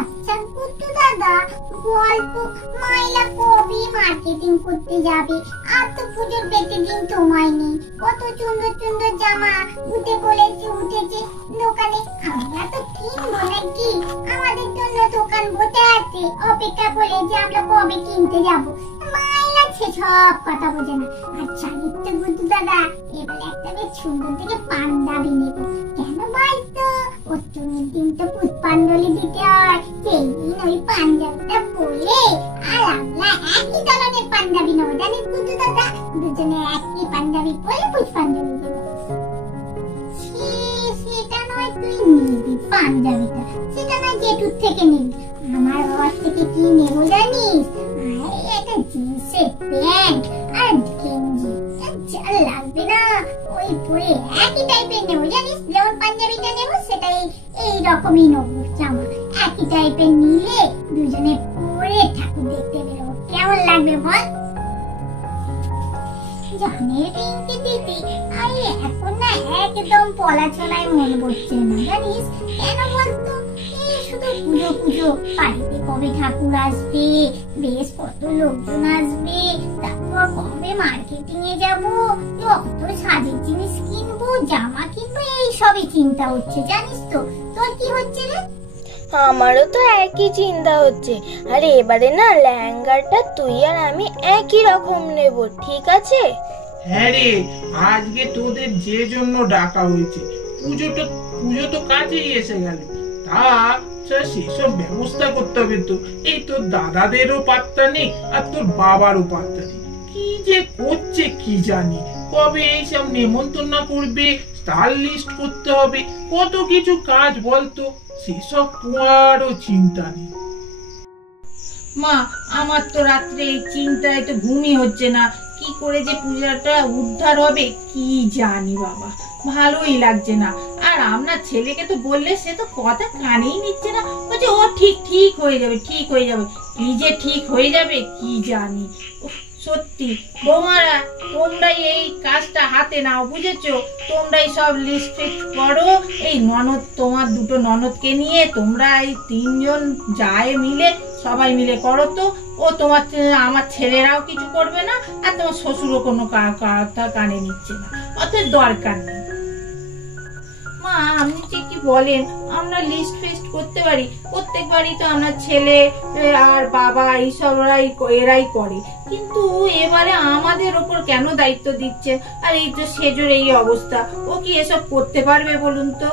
আচ্ছা কুট্টু দাদা, বলতো মাইলা কবে মার্কেটিং করতে যাবে? আর তো পুজোর বেশি দিন সময় নেই। কত সুন্দর সুন্দর জামা উঠে পড়েছে, উঠেছে দোকানে। আমরা তো কিনবো নাকি? আমাদের জন্য দোকান বসে আছে অপেক্ষা করে যে আমরা কবে কিনতে যাবো। মাইলা সব কথা বোঝে না। আচ্ছা নিত্য কুট্টু দাদা, এবারে একটা বেশ সুন্দর থেকে পাঞ্জাবি নেবো। কেন বলতো? অষ্টমীর দিন তো পুষ্পাঞ্জলি দিতে হয়, সেই দিন ওই পাঞ্জাবিটা পরে আর আমরা একই ধরনের পাঞ্জাবি নেবো, জানিস কুট্টু দাদা? দুজনে একই পাঞ্জাবি পরে পুষ্পাঞ্জলি দেবো। সেটা নয়, তুই নিবি পাঞ্জাবিটা, সেটা নয় জেঠুর থেকে নিবি। আমার বাবার থেকে কি নেবো জানিস? একটা জিন্সের প্যান্ট আর গেঞ্জি, যা লাগবে না ওই পরে একই টাইপের নেবো, জানিস? যেমন পাঞ্জাবিটা নেবো সেটাই এই রকমই নেবো জামা, একই টাইপের নিলে দুজনে পরে ঠাকুর দেখতে বেরোবো। কেমন লাগবে বল? জানে রিঙ্কি দিদি, আরে এখন না একদম পড়াশোনায় মন বসছে না, জানিস কেন বলতো? এই শুধু পুজো পুজো, বাড়িতে কবে ঠাকুর আসবে, বেশ কত লোকজন আসবে, তারপর কবে মার্কেটিং এ যাবো, কত সাজের জিনিস কিনবো, জামা কিনবো, এই সবই চিন্তা হচ্ছে, জানিস তো? তোর কি হচ্ছে রে? আমারও তো একই চিন্তা হচ্ছে। আরে এবারে না লেহেঙ্গাটা তুই আর আমি একই রকম নেব, ঠিক আছে? হ্যাঁ রে, আজকে তোদের যে জন্য ডাকা হয়েছে, পুজো তো কাছেই এসে গেল। তা সেসব ব্যবস্থা করতে হবে তো। এই তোর দাদাদেরও পাত্তা নেই আর তোর বাবারও পাত্তা নেই। কি যে করছে কি জানি, কবে এইসব নেমন্তন্ন করবে, তার লিস্ট করতে হবে, কত কিছু কাজ বলতো, সেসব কারও চিন্তা নেই। মা, আমার তো রাত্রে এই চিন্তায় তো ঘুমই হচ্ছে না। কি করে যে পূজাটা উদ্ধার হবে কি জানি বাবা, ভালোই লাগছে না। আর আপনার ছেলেকে তো বললে সে তো কথা কানেই নিচ্ছে না, বলছে ও ঠিক হয়ে যাবে, ঠিক হয়ে যাবে। কি যে ঠিক হয়ে যাবে কি জানি। সত্যি বৌমারা, তোমরাই এই কাজটা হাতে নাও, বুঝেছো? তোমরাই সব লিস্ট ফিক্স করো। এই ননদ, তোমার দুটো ননদকে নিয়ে তোমরা এই তিনজন যায় মিলে সবাই মিলে করো তো। ও তোমার আমার ছেলেরাও কিছু করবে না, আর তোমার শ্বশুরও কোনো কথা কানে নিচ্ছে না, অতএব দরকার নেই। মা, আপনি ঠিক কি বলেন, আমরা লিস্ট ফিস্ট করতে পারি, প্রত্যেকবারই তো আমরা ছেলে আর বাবা এইসব এরাই করে, কিন্তু এবারে আমাদের ওপর কেন দায়িত্ব দিচ্ছে? আর এই তো সেজোর এই অবস্থা, ও কি এসব করতে পারবে বলুন তো?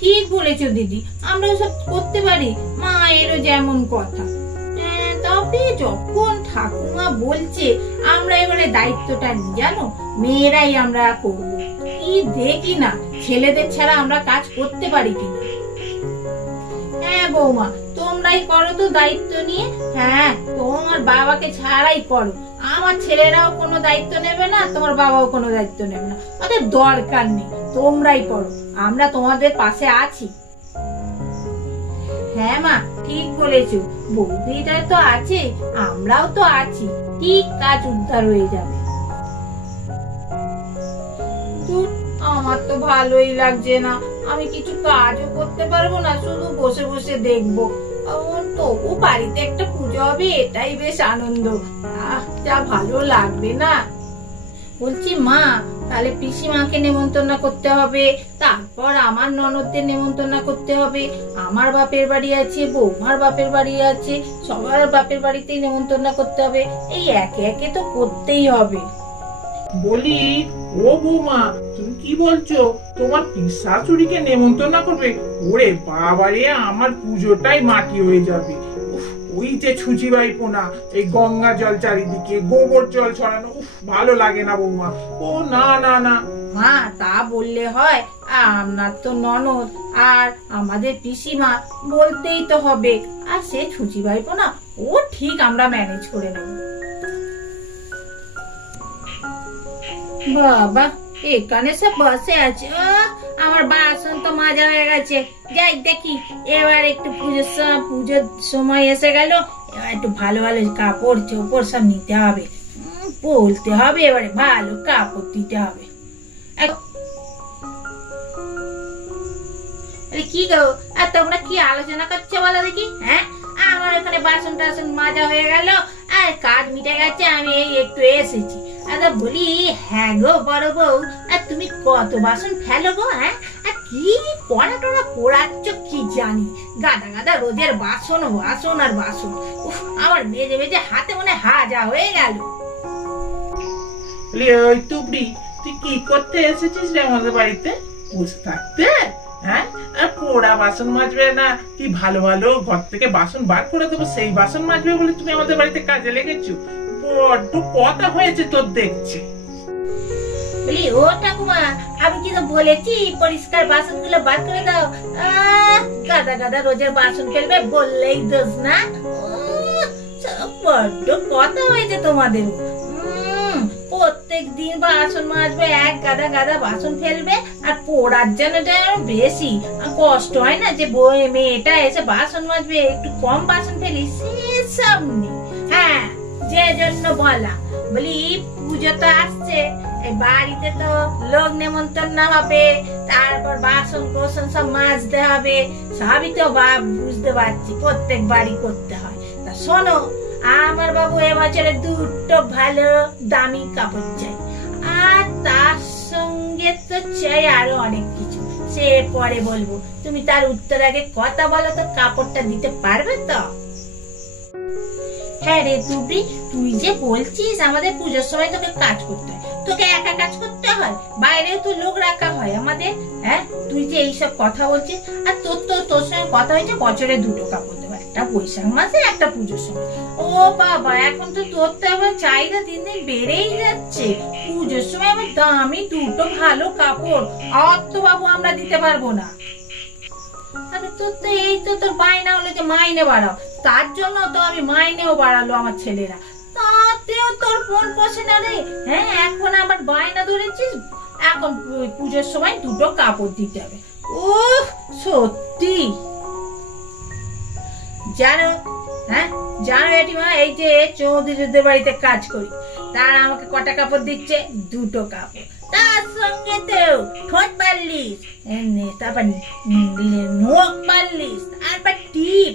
ঠিক বলেছো দিদি, আমরা সব করতে পারি, মা এরও যেমন কথা। তবে যখন ঠাকুমা বলছে আমরা এবারে দায়িত্বটা নিই, জানো, মেয়েরাই আমরা করবো। কি দেখি না ছেলেদের ছাড়া আমরা কাজ করতে পারি কিনা। হ্যাঁ বৌমা, তোমরাই করো তো দায়িত্ব নিয়ে। হ্যাঁ, তোমার বাবাকে ছাড়াই করো, আমার ছেলেরাও কোনো দায়িত্ব নেবে না, তোমার বাবাও কোনো দায়িত্ব নেবে না, ওদের দরকার নেই, তোমরাই করো, আমরা তোমাদের পাশে আছি। হ্যাঁ মা, ঠিক বলেছো, বৌদিটা তো আছে, আমরাও তো আছি, ঠিক কাজ উদ্ধার হয়ে যাবে। আমার তো ভালোই লাগছে না, আমি কিছু কাজও করতে পারবো না, শুধু বসে বসে দেখবো। তবু বাড়িতে একটা পুজো হবে, এটাই বেশ আনন্দ। যা ভালো লাগবে না। বলছি মা, তাহলে পিসিমাকে নেমন্তন্ন করতে হবে, তারপর আমার ননদদের নেমন্তন্ন করতে হবে, আমার বাপের বাড়ি আছে, বৌমার বাপের বাড়ি আছে, সবার বাপের বাড়িতেই নেমন্তন্ন করতে হবে। এই একে একে তো করতেই হবে। বলি ও বৌমা, তুমি কি বলছো? তোমার শাশুড়িকে নেমন্তন্ন করবে? ওরে বাবারে, আমার পুজোটাই মাটি হয়ে যাবে। ওই যে ছুচি বাইপোনা, এই গঙ্গা জল চারিদিকে, গোবর জল ছড়ানো, ভালো লাগে না বৌমা। ও না না না মা, তা বললে হয়? আপনার তো ননদ আর আমাদের পিসিমা, বলতেই তো হবে। আর সে ছুচি বাইপোনা, ও ঠিক আমরা ম্যানেজ করে নেব। বাবা, এখানে সব বসে আছে। আমার বাসন তো মাজা হয়ে গেছে, যাই দেখি। এবার একটু পুজোর সময় এসে গেল, এবার একটু ভালো ভালো কাপড় চোপড় সব নিতে হবে, বলতে হবে, এবারে ভালো কাপড় দিতে হবে। কি গো, আর তোমরা কি আলোচনা করছো বলো দেখি? হ্যাঁ, আমার ওখানে বাসন টাসন মাজা হয়ে গেল, আর কাজ মিটে গেছে, আমি এই একটু এসেছি। আচ্ছা বলি, হ্যাঁ গো বড় বউ, আর তুমি কত বাসন ফেলো গো? হ্যাঁ, আর কি কড়া টড়া পোড়াচ্ছ কি জানি, গাদা গাদা রোজের বাসন বাসন আর বাসন। উফ, আমার মেজে মেজে হাতে মনে হাজা হয়ে গেল। ওই তুবড়ি, তুই কি করতে এসেছিস রে আমাদের বাড়িতে? বসে থাকতে? হ্যাঁ, আর পোড়া বাসন মাজবে না, কি ভালো ভালো ঘর থেকে বাসন বার করে দেবো সেই বাসন মাজবে বলে তুমি আমাদের বাড়িতে কাজে লেগেছো? বড্ড কথা হয়েছে তোর দেখছি। বলি, ও ঠাকুমা, আমি কি তো বলেছি পরিষ্কার বাসন গুলো বার করে দাও? গাদা গাদা রোজের বাসন ফেলবে বললেই দোষ না? বড্ড কথা হয়েছে তোমাদের। প্রত্যেক দিন বাসন মাজবে, এক গাদা গাদা বাসন ফেলবে, আর পোড়ার জন্য বেশি কষ্ট হয় না যে মেয়েটা এসে বাসন মাজবে, একটু কম বাসন ফেলি সেসব নেই। হ্যাঁ, যে জন্য বলা, বলি পুজো তো আসছে, এই বাড়িতে তো লোক নেমন্তন্ন হবে, তারপর বাসন কোসন সব মাজতে হবে, সবই তো বুঝতে পারছি প্রত্যেক বাড়ি করতে হয়। তা শোনো, আমার বাবু এবছরে দুটো ভালো দামি কাপড় চাই, আর তার সঙ্গে তো চাই আরো অনেক কিছু, সে পরে বলবো। তুমি তার উত্তর আগে কথা বলো তো, কাপড়টা দিতে পারবে তো? হ্যাঁ রে তুবড়ি, তুই যে বলছিস আমাদের পুজোর সময় তোকে কাজ করতে হয়, তোকে একা কাজ করতে হয়? বাইরেও তো লোক রাখা হয় আমাদের। হ্যাঁ, তুই যে এইসব কথা বলছিস, আর তোর সঙ্গে কথা হয়েছে বছরে দুটো কাপড় দেবো, একটা বৈশাখ মাসে, একটা পুজোর সময়। ও বাবা, এখন তো তোর তো আবার চাহিদা দিন দিন বেড়েই যাচ্ছে, পুজোর সময় আবার দামি দুটো ভালো কাপড়, অত বাবু আমরা দিতে পারবো না। আরে তোর তো এই তো তোর বায়না হলো যে মাইনে বাড়াও, তার জন্য তো আমি মাইনেও বাড়ালো আমার ছেলেরা, তাতেও তোর মন বসে না রে। হ্যাঁ, এখন আবার বায়না ধরেছিস, এখন পুজোর সময় দুটো কাপড় দিতে হবে। উফ, সত্যি জানো, হ্যাঁ জানো এটিমা, এই যে চৌধুরীদের বাড়িতে কাজ করি, তারা আমাকে কটা কাপড় দিচ্ছে? দুটো কাপড়, তার সঙ্গে তো ঠোঁট পাল্লিশ, তারপর নখ পাল্লিশ, তারপর টিপ,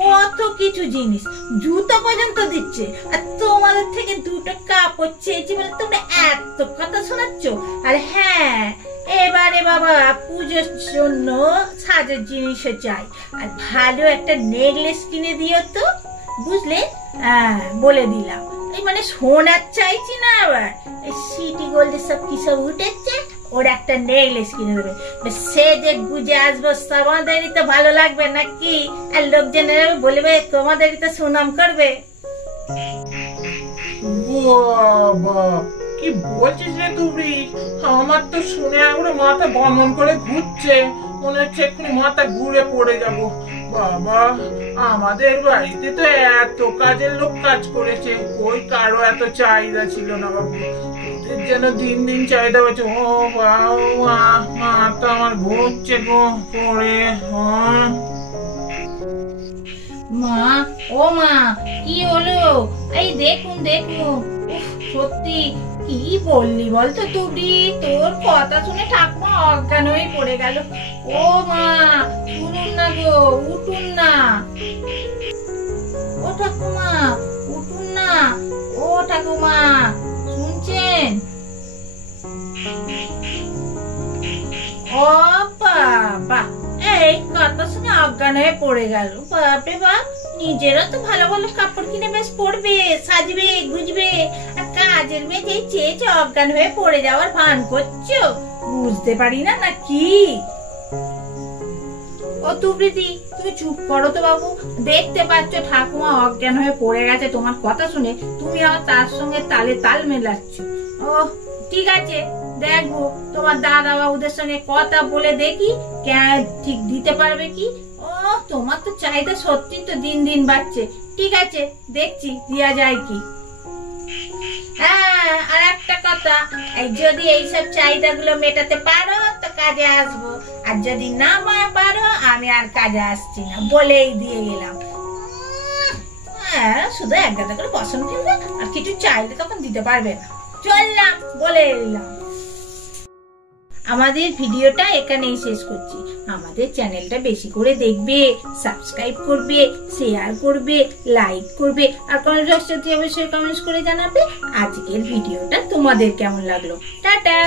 কত কিছু জিনিস, জুতো পর্যন্ত দিচ্ছে। আর তোমাদের থেকে দুটো কাপড় চেয়েছি বলে তোমরা এত কথা শোনাচ্ছ। আর হ্যাঁ, এবারে বাবা পুজোর জন্য সাজের জিনিসও চাই, আর ভালো একটা নেকলেস কিনে দিও তো, বুঝলে? হ্যাঁ, বলে দিলাম। এই মানে সোনার চাইছি না, আবার এই সিটি গোল্ডের সব কি সব উঠেছে, ওর একটা নেকলেস কিনে দেবে, সে যে গুজে আসবো, তোমাদেরই তো ভালো লাগবে নাকি? আর লোকজনেরা বলবে, তোমাদেরই তো সুনাম করবে। বাবা, কি বলছিস রে তুবড়ি? আমার তো শুনে একবারে মাথা বনবন করে ঘুরছে, মনে হচ্ছে এক্ষুনি মাথা ঘুরে পড়ে যাব। বাবা, আমাদের বাড়িতে তো এত কাজের লোক কাজ করেছে, ওই কারো এত চাহিদা ছিল না বাবু, তোদের যেন দিন দিন চাহিদা হচ্ছে। ও বাবা, মাথা আমার ঘুরছে গো পড়ে। মা, ও মা, কি হলো? এই দেখুন দেখুন, সত্যি কি বললি বলতো তুবড়ি? তোর কথা শুনে ঠাকুমা অজ্ঞান হয়ে পড়ে গেল। ও মা, শুনুন না গো, উঠুন না। ও ঠাকুমা, উঠুন না। ও ঠাকুমা, শুনছেন? ও বাবা, এই কথা শুনে অজ্ঞান হয়ে পড়ে গেল। বাপরে বাপ, নিজেরা তো ভালো ভালো কাপড় কিনে বেশ পরবে, সাজবে, গুজবে, আর কাজের মেয়ে চেয়েছে অজ্ঞান হয়ে পড়ে যাওয়ার ভান করছো, বুঝতে পারি না নাকি? ও তুবড়িদি, তুমি চুপ করো তো বাবু, দেখতে পাচ্ছ ঠাকুমা অজ্ঞান হয়ে পড়ে গেছে, তোমার কথা শুনে তুমি আবার তার সঙ্গে তালে তাল মেলাচ্ছ। ও ঠিক আছে, দেখবো তোমার দাদা বাবুদের সঙ্গে কথা বলে দেখি ঠিক দিতে পারবে কি। ও, তোমার তো চাহিদা সত্যি তো দিন দিন বাড়ছে, ঠিক আছে দেখছি দেয়া যায় কি। হ্যাঁ, আর একটা কথা, যদি এইসব চাহিদা গুলো মেটাতে পারো তো কাজে আসবো, আর যদি না পারো আমি আর কাজে আসছি না, বলেই দিয়ে গেলাম। হ্যাঁ, শুধু এক গাদা করে বাসন ফেলবে, আর কিছু চাইলে তখন দিতে পারবে না, চললাম, বলে এলাম। আমাদের ভিডিওটা এখানেই শেষ করছি। আমাদের চ্যানেলটা বেশি করে দেখবে, সাবস্ক্রাইব করবে, শেয়ার করবে, লাইক করবে, আর কমেন্ট বক্সে অবশ্যই কমেন্টস করে জানাবে আজকের ভিডিওটা তোমাদের কেমন লাগলো। টাটা।